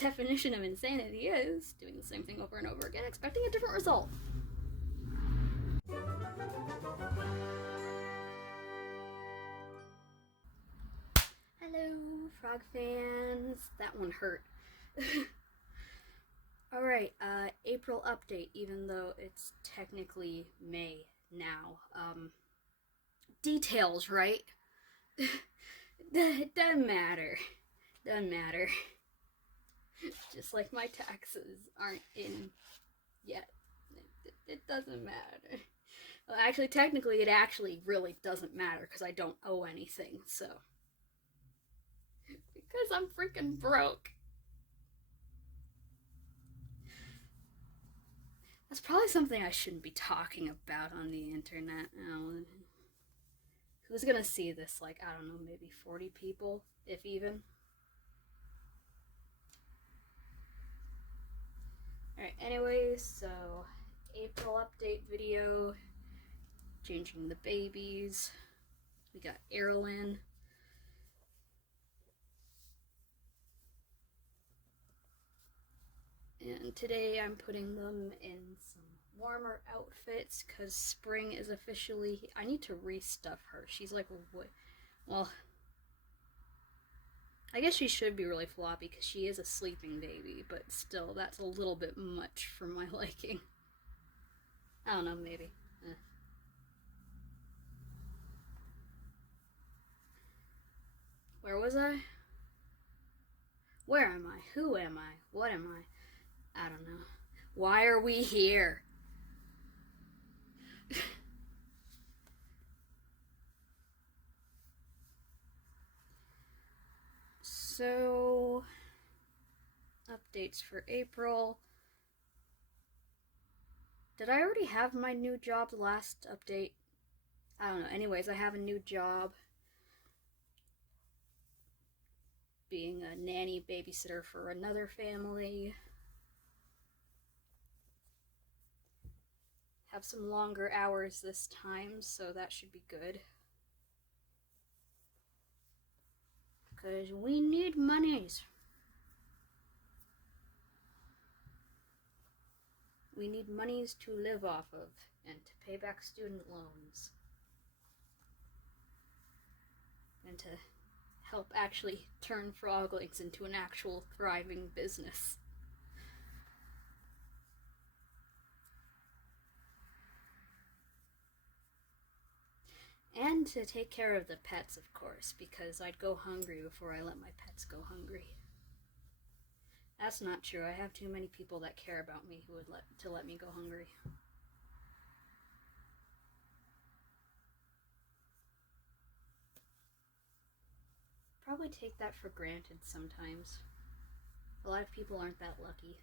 definition of insanity is doing the same thing over and over again, expecting a different result. Hello, frog fans. That one hurt. Alright, April update, even though it's technically May now. Details, right? It doesn't matter. Doesn't matter. Just like my taxes aren't in yet. It doesn't matter. Well, actually, technically, it actually really doesn't matter because I don't owe anything, so. Because I'm freaking broke. That's probably something I shouldn't be talking about on the internet. Who's gonna see this? Like, I don't know, maybe 40 people, if even. Alright, anyways, so April update video, changing the babies. We got Erlyn. And today I'm putting them in some warmer outfits because spring is officially... I need to restuff her. She's like, well, I guess she should be really floppy because she is a sleeping baby, but still, that's a little bit much for my liking. I don't know, maybe. Where was I? Where am I? Who am I? What am I? I don't know. Why are we here? So, updates for April. Did I already have my new job last update? I don't know. Anyways, I have a new job. Being a nanny babysitter for another family. Have some longer hours this time, so that should be good. Because we need monies. We need monies to live off of and to pay back student loans. And to help actually turn Froglings into an actual thriving business. And to take care of the pets, of course, because I'd go hungry before I let my pets go hungry. That's not true. I have too many people that care about me who would let me go hungry. Probably take that for granted sometimes. A lot of people aren't that lucky.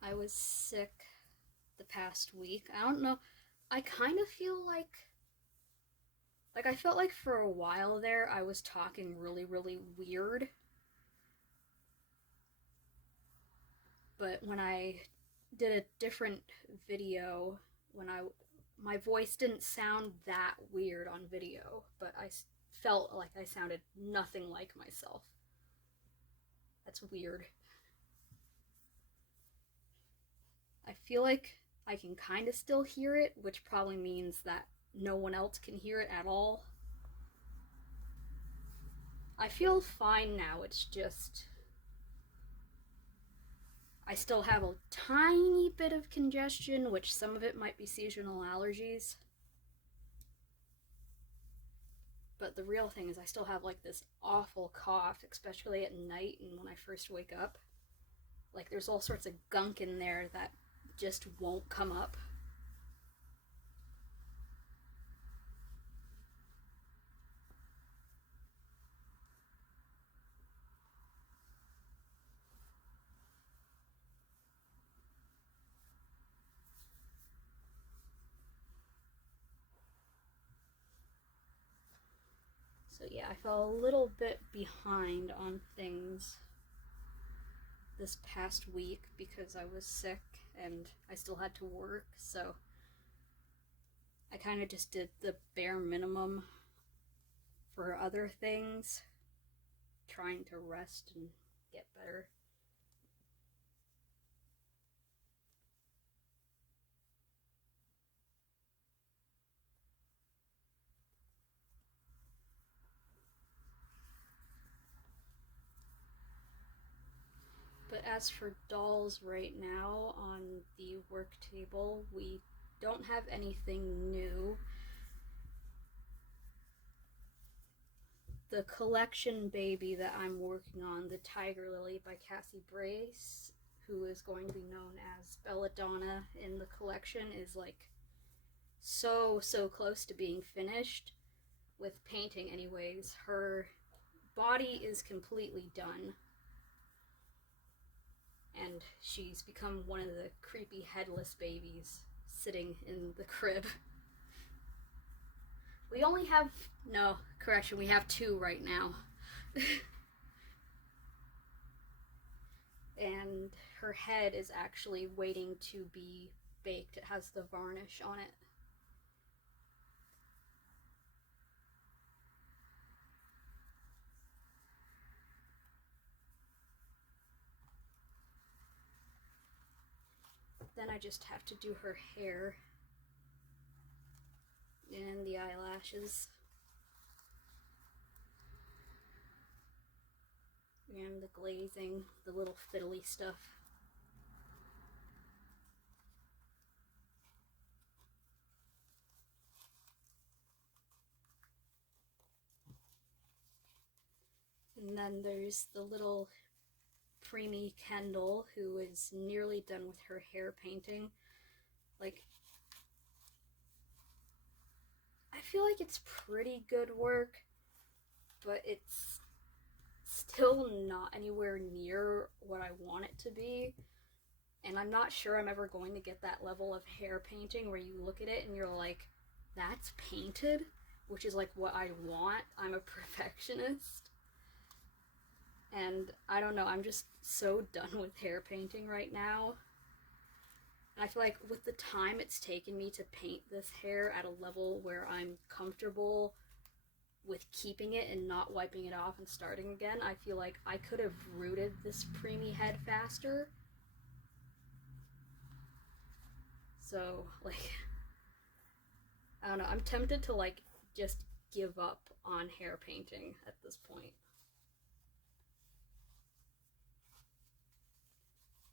I was sick the past week. I don't know. I kind of feel like I felt like for a while there I was talking really, really weird. But when I did a different video, my voice didn't sound that weird on video, but I felt like I sounded nothing like myself. That's weird. I feel like I can kind of still hear it, which probably means that no one else can hear it at all. I feel fine now, it's just... I still have a tiny bit of congestion, which some of it might be seasonal allergies. But the real thing is I still have like this awful cough, especially at night and when I first wake up. Like there's all sorts of gunk in there that just won't come up. So yeah, I fell a little bit behind on things. this past week because I was sick and I still had to work, so I kind of just did the bare minimum for other things, trying to rest and get better. But as for dolls right now on the work table, we don't have anything new. The collection baby that I'm working on, the Tiger Lily by Cassie Brace, who is going to be known as Belladonna in the collection, is like so close to being finished with painting anyways. Her body is completely done, and she's become one of the creepy headless babies sitting in the crib. We only have, no, correction, we have 2 right now. And her head is actually waiting to be baked. It has the varnish on it. Then I just have to do her hair and the eyelashes and the glazing, the little fiddly stuff. And then there's the little preemie Kendall, who is nearly done with her hair painting. Like, I feel like it's pretty good work, but it's still not anywhere near what I want it to be. And I'm not sure I'm ever going to get that level of hair painting where you look at it and you're like, that's painted? Which is like what I want. I'm a perfectionist. And I don't know, I'm just so done with hair painting right now. And I feel like with the time it's taken me to paint this hair at a level where I'm comfortable with keeping it and not wiping it off and starting again, I feel like I could have rooted this preemie head faster. So, like, I don't know, I'm tempted to, like, just give up on hair painting at this point.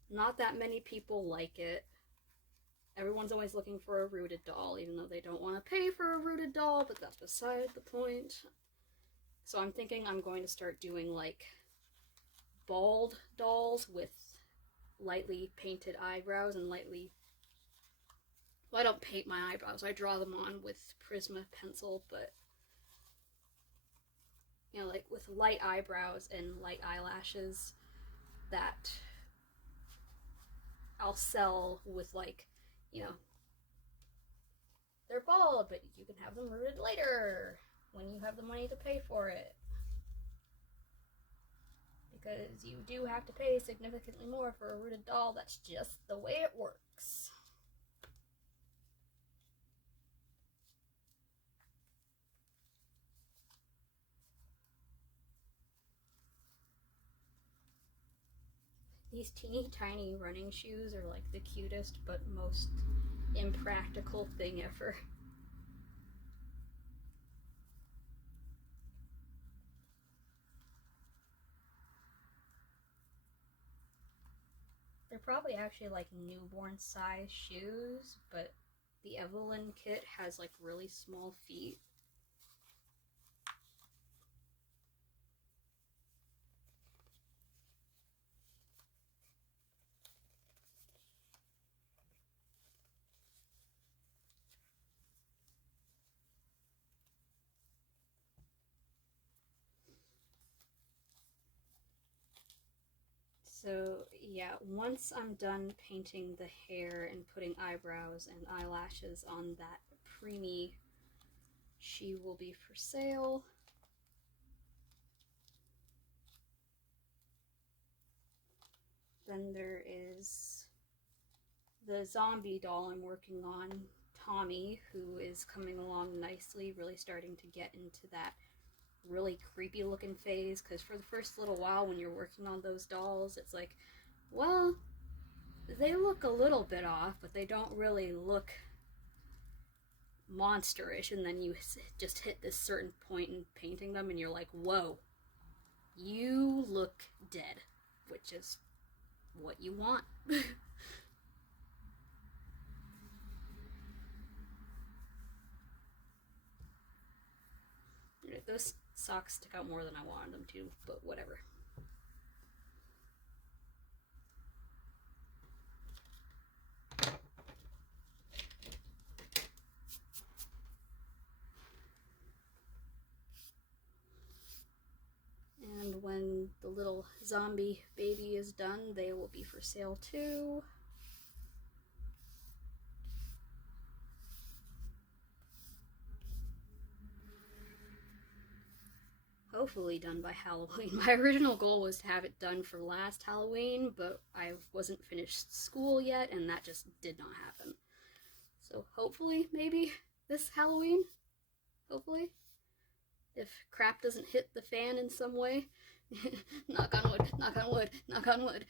Not that many people like it. Everyone's always looking for a rooted doll, even though they don't want to pay for a rooted doll, but that's beside the point. So I'm thinking I'm going to start doing, like, bald dolls with lightly painted eyebrows and lightly... Well, I don't paint my eyebrows, I draw them on with Prisma pencil, but... You know, like, with light eyebrows and light eyelashes that I'll sell with, like, you know, they're bald, but you can have them rooted later when you have the money to pay for it. Because you do have to pay significantly more for a rooted doll. That's just the way it works. These teeny tiny running shoes are like the cutest but most impractical thing ever. They're probably actually like newborn size shoes, but the Evelyn kit has like really small feet. So yeah, once I'm done painting the hair and putting eyebrows and eyelashes on that preemie, she will be for sale. Then there is the zombie doll I'm working on, Tommy, who is coming along nicely, really starting to get into that really creepy looking phase, because for the first little while when you're working on those dolls, it's like, well, they look a little bit off, but they don't really look monsterish, and then you just hit this certain point in painting them and you're like, whoa, you look dead, which is what you want. Those socks stick out more than I wanted them to, but whatever. And when the little zombie baby is done, they will be for sale too. Hopefully done by Halloween. My original goal was to have it done for last Halloween, but I wasn't finished school yet, and that just did not happen. So hopefully, maybe this Halloween? Hopefully? If crap doesn't hit the fan in some way. Knock on wood, knock on wood, knock on wood.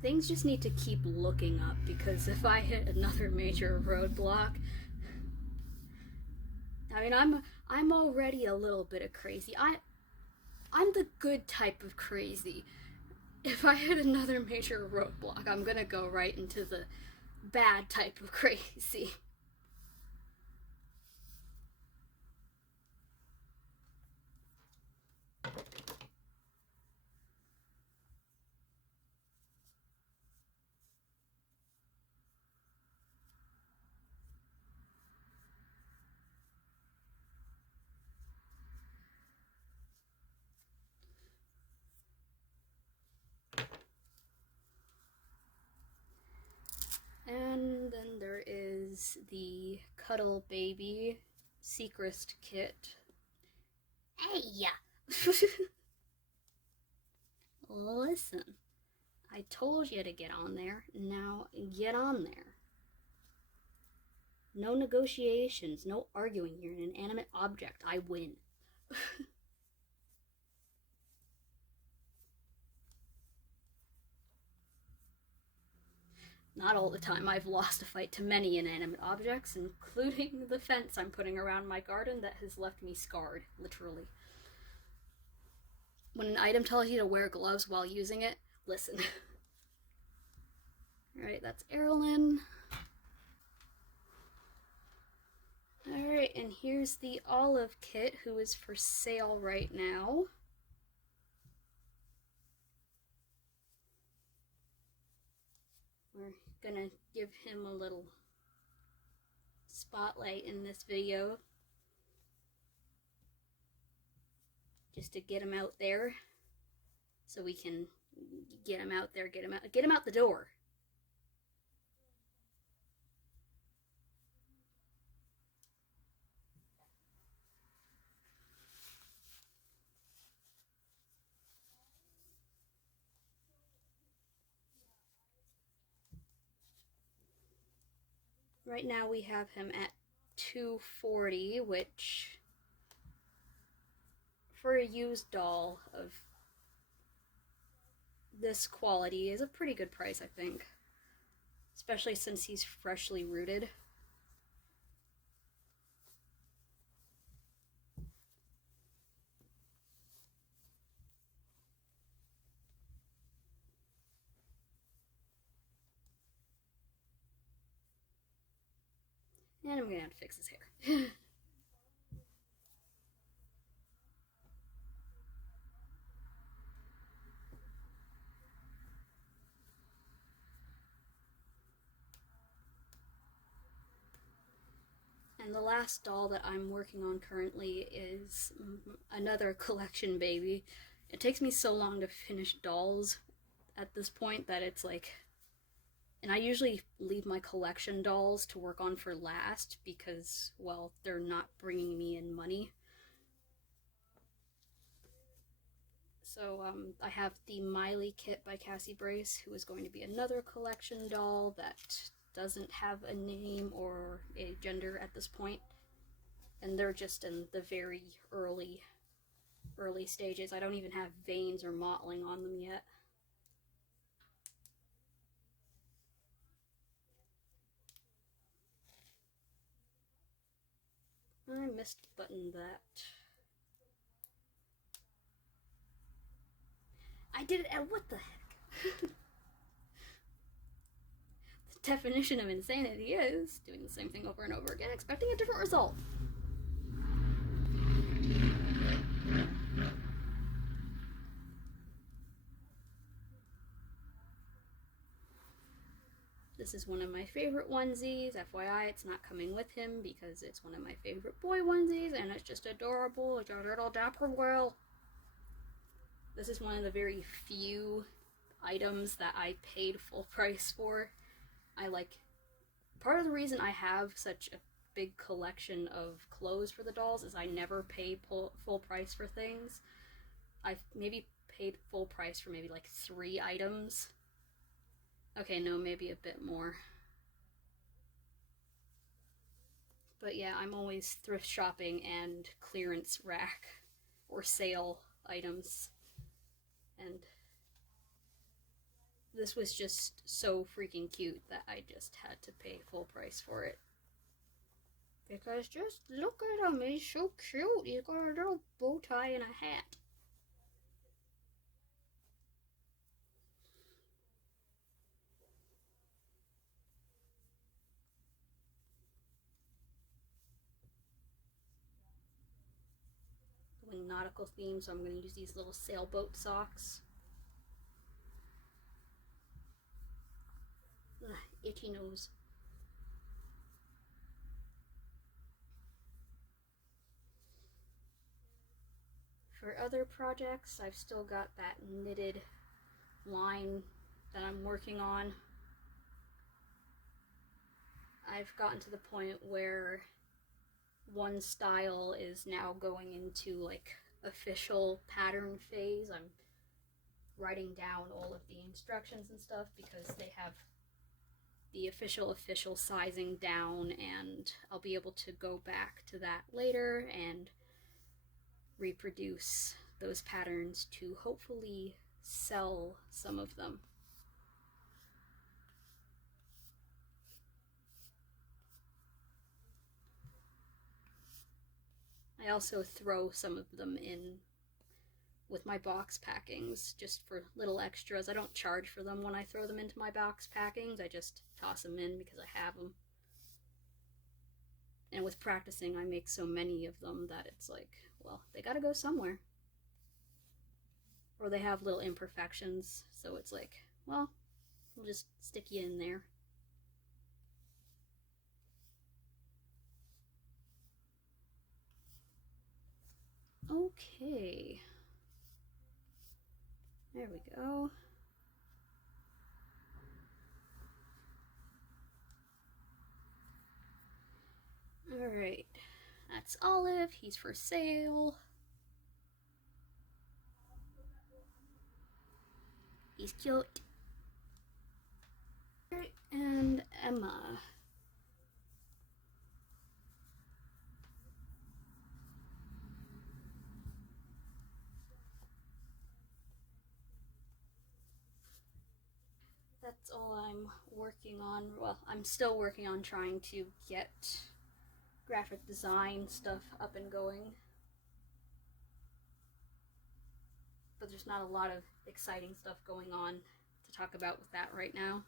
Things just need to keep looking up, because if I hit another major roadblock, I mean, I'm already a little bit of crazy. I'm the good type of crazy. If I hit another major roadblock, I'm gonna go right into the bad type of crazy. And then there is the Cuddle Baby Secret Kit. Hey! Listen, I told you to get on there. Now get on there. No negotiations, no arguing. You're an inanimate object. I win. Not all the time. I've lost a fight to many inanimate objects, including the fence I'm putting around my garden that has left me scarred, literally. When an item tells you to wear gloves while using it, listen. Alright, that's Erilyn. Alright, and here's the Olive kit, who is for sale right now. We're gonna give him a little spotlight in this video, just to get him out there, so we can get him out there, get him out the door. Right now we have him at $240, which for a used doll of this quality is a pretty good price, I think. Especially since he's freshly rooted. And I'm gonna have to fix his hair. And the last doll that I'm working on currently is another collection baby. It takes me so long to finish dolls at this point that it's like, And I usually leave my collection dolls to work on for last because, well, they're not bringing me in money. So I have the Miley kit by Cassie Brace, who is going to be another collection doll that doesn't have a name or a gender at this point. And they're just in the very early stages. I don't even have veins or mottling on them yet. I missed button that. I did it at what the heck? The definition of insanity is doing the same thing over and over again, expecting a different result. This is one of my favorite onesies. FYI, it's not coming with him because it's one of my favorite boy onesies and it's just adorable. It's a little dapper girl. This is one of the very few items that I paid full price for. Part of the reason I have such a big collection of clothes for the dolls is I never pay full price for things. I've maybe paid full price for maybe like 3 items. Okay, no, maybe a bit more. But yeah, I'm always thrift shopping and clearance rack or sale items. And this was just so freaking cute that I just had to pay full price for it. Because just look at him, he's so cute. He's got a little bow tie and a hat. Going nautical theme, so I'm going to use these little sailboat socks. Ugh, itchy nose. For other projects, I've still got that knitted line that I'm working on. I've gotten to the point where one style is now going into like official pattern phase. I'm writing down all of the instructions and stuff because they have the official sizing down, and I'll be able to go back to that later and reproduce those patterns to hopefully sell some of them. I also throw some of them in with my box packings just for little extras. I don't charge for them when I throw them into my box packings. I just toss them in because I have them. And with practicing, I make so many of them that it's like, well, they gotta go somewhere. Or they have little imperfections, so it's like, well, we'll just stick you in there. Okay. There we go. Alright. That's Olive. He's for sale. He's cute. And Emma. That's all I'm working on. Well, I'm still working on trying to get graphic design stuff up and going. But there's not a lot of exciting stuff going on to talk about with that right now.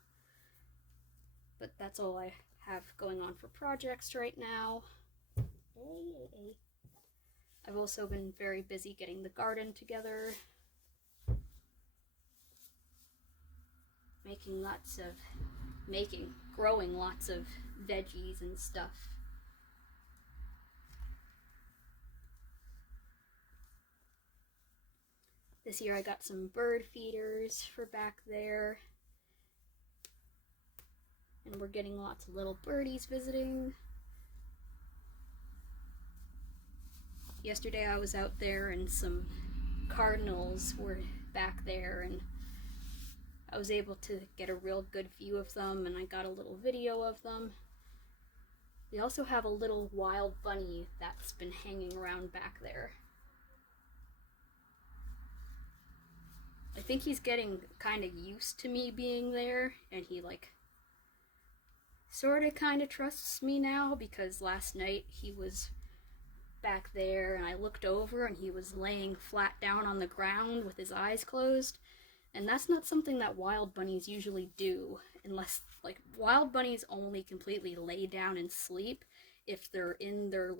But that's all I have going on for projects right now. I've also been very busy getting the garden together. Growing lots of veggies and stuff. This year I got some bird feeders for back there. And we're getting lots of little birdies visiting. Yesterday I was out there and some cardinals were back there, and I was able to get a real good view of them, and I got a little video of them. We also have a little wild bunny that's been hanging around back there. I think he's getting kind of used to me being there, and he sort of kind of trusts me now, because last night he was back there and I looked over and he was laying flat down on the ground with his eyes closed, and that's not something that wild bunnies usually do, unless wild bunnies only completely lay down and sleep if they're in their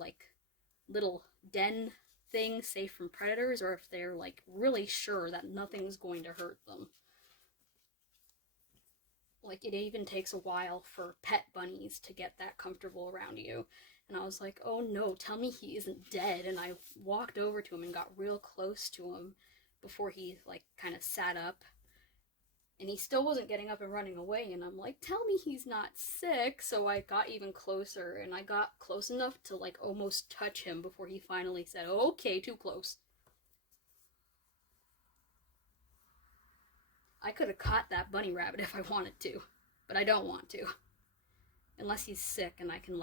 little den thing safe from predators, or if they're really sure that nothing's going to hurt them. It even takes a while for pet bunnies to get that comfortable around you. And I was like, oh no, tell me he isn't dead. And I walked over to him and got real close to him before he kind of sat up. And he still wasn't getting up and running away. And I'm like, tell me he's not sick. So I got even closer, and I got close enough to almost touch him before he finally said, okay, too close. I could have caught that bunny rabbit if I wanted to, but I don't want to. Unless he's sick and I can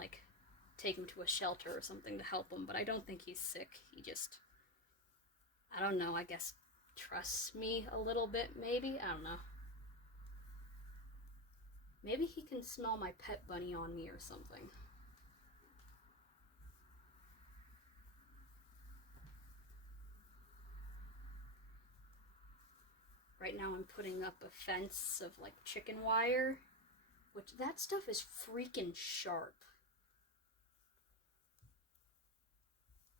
take him to a shelter or something to help him, but I don't think he's sick. He just, I don't know, I guess trusts me a little bit, maybe? I don't know. Maybe he can smell my pet bunny on me or something. Right now I'm putting up a fence of chicken wire, which that stuff is freaking sharp.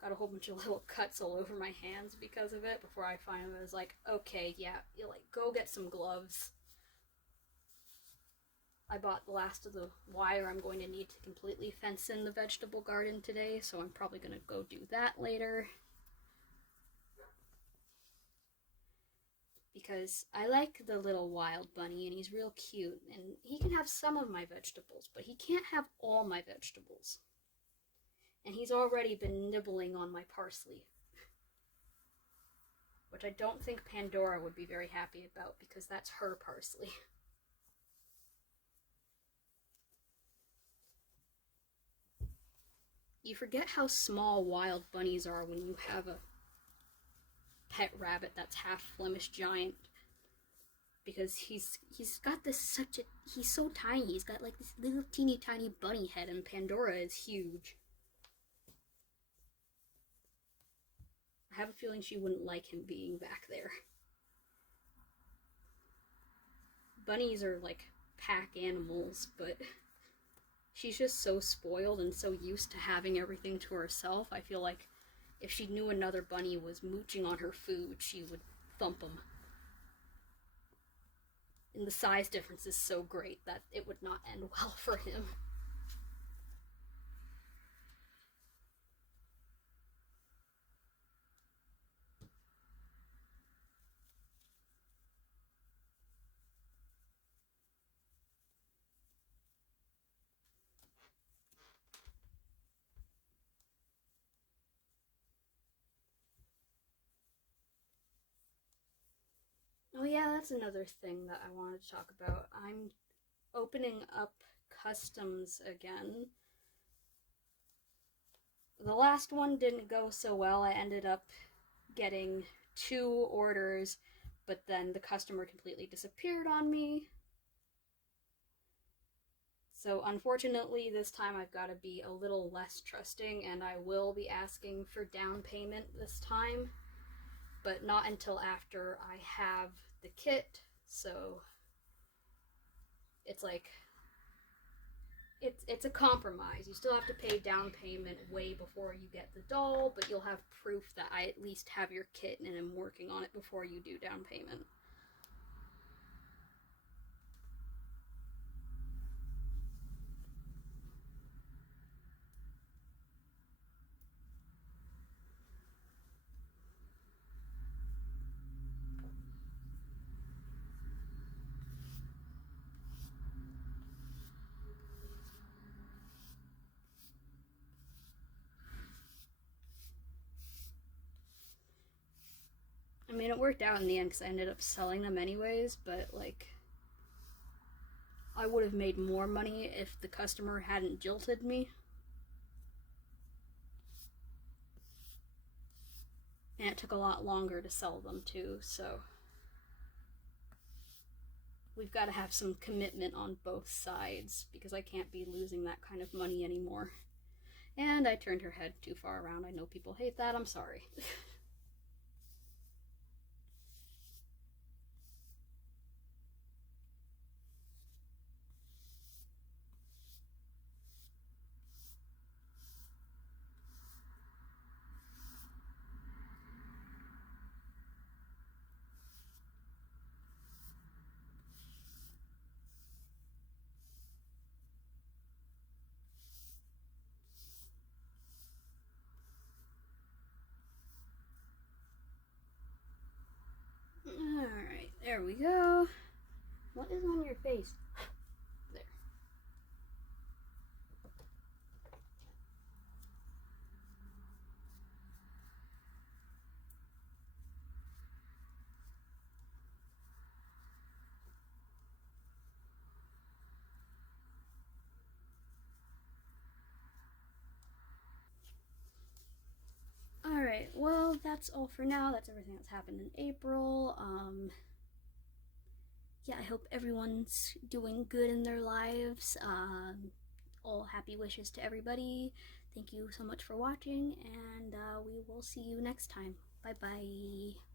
Got a whole bunch of little cuts all over my hands because of it before I finally was like, okay, yeah, you go get some gloves. I bought the last of the wire I'm going to need to completely fence in the vegetable garden today, so I'm probably going to go do that later. Because I like the little wild bunny, and he's real cute, and he can have some of my vegetables, but he can't have all my vegetables. And he's already been nibbling on my parsley, which I don't think Pandora would be very happy about, because that's her parsley. You forget how small wild bunnies are when you have a pet rabbit that's half Flemish giant, because he's got he's so tiny. He's got this little teeny tiny bunny head, and Pandora is huge. I have a feeling she wouldn't like him being back there. Bunnies are pack animals, but she's just so spoiled and so used to having everything to herself. I feel like if she knew another bunny was mooching on her food, she would thump him. And the size difference is so great that it would not end well for him. Oh yeah, that's another thing that I wanted to talk about. I'm opening up customs again. The last one didn't go so well. I ended up getting 2 orders, but then the customer completely disappeared on me. So unfortunately, this time I've got to be a little less trusting, and I will be asking for down payment this time, but not until after I have the kit. So it's it's a compromise. You still have to pay down payment way before you get the doll, but you'll have proof that I at least have your kit and am working on it before you do down payment. I mean, it worked out in the end because I ended up selling them anyways, but like, I would have made more money if the customer hadn't jilted me. And it took a lot longer to sell them too, so we've got to have some commitment on both sides because I can't be losing that kind of money anymore. And I turned her head too far around. I know people hate that. I'm sorry. Alright, there we go. What is on your face? There. Alright, well, that's all for now. That's everything that's happened in April. Yeah, I hope everyone's doing good in their lives. All happy wishes to everybody. Thank you so much for watching, and we will see you next time. Bye-bye.